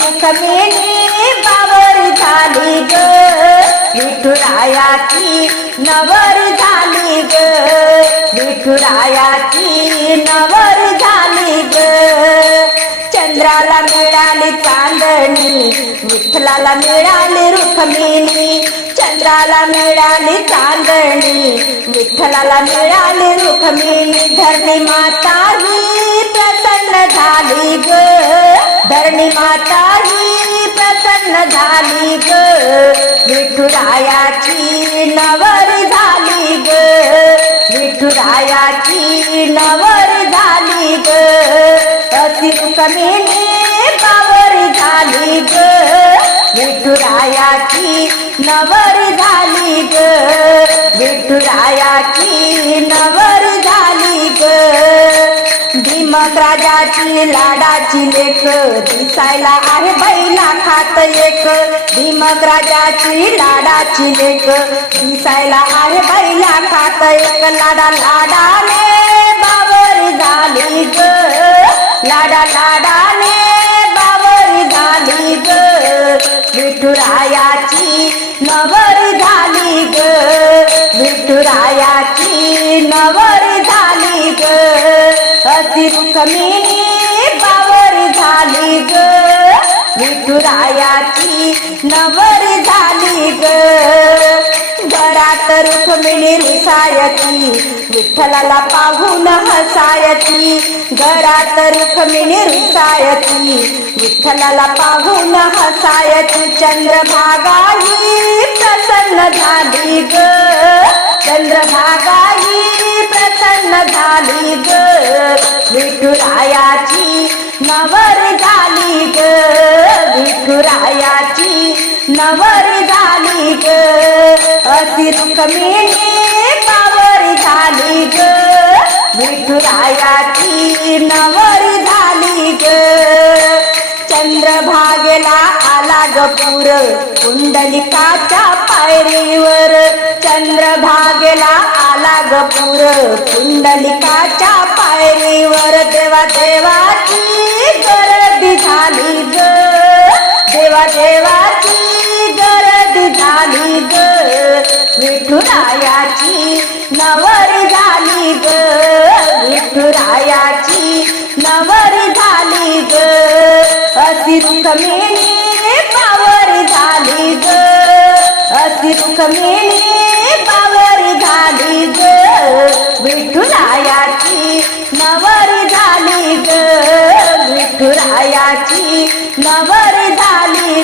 रुक्मिणी बावर झाली ग. विठुरायाची नवर झाली ग. विठुरायाची नवर झाली ग. चंद्राला मिळाली चांदणी विठ्ठलाला मिळाली रुक्मिणी. चंद्राला मिळाली चांदणी विठ्ठलाला मिळाली रुक्मिणी. धरणी माता ही प्रसन्न झाली ग. धरणी माता ही प्रसन्न झाली ग. विठुरायाची नवर झाली ग. विठुरायाची नवर झाली ग. अति रुक्मिणी बावर झाली ग. विठुरायाची नवर झाली ग. विठुरायाची नवर झाली ग. भीमक राजाची लाडाची लेख दिसायला आहे बैला खात एक. भीमक राजाची लाडाची लेख दिसायला आहे बैला खात एक. लाडा लाडाने बावर झाली ग. लाडा लाडाने बावर झाली ग. विठुरायाची नवर अति बावर झाली ग. विठुरायाची नवर झाली ग. घरात रुक्मिणी रुसायती विठ्ठलाला पाहून हसायती घरात रुक्मिणी रुसायती विठ्ठलाला पाहून हसायची. चंद्रभागाही प्रसन्न झाली ग. चंद्रभागा झाली ग. विठुरायाची नवर झाली ग. विठुरायाची नवर झाली ग. अशी रुक्मिणी पावर झाली ग. विठुरायाची नवर झाली ग. चंद्रभागेला आला गपूर कुंडलिकाच्या पायरीवर. चंद्रभागेला आला गपूर कुंडलिकाच्या पायरीवर देवा देवाची गर्दी झाली ग. देवा देवाची गर्दी झाली ग. विठुरायाची नवर झाली ग. विठुरायाची नवर झाली ग. अति रुक्मिणी बावर झाली ग. अति रुक्मिणी विठुरायाची नवर झाली.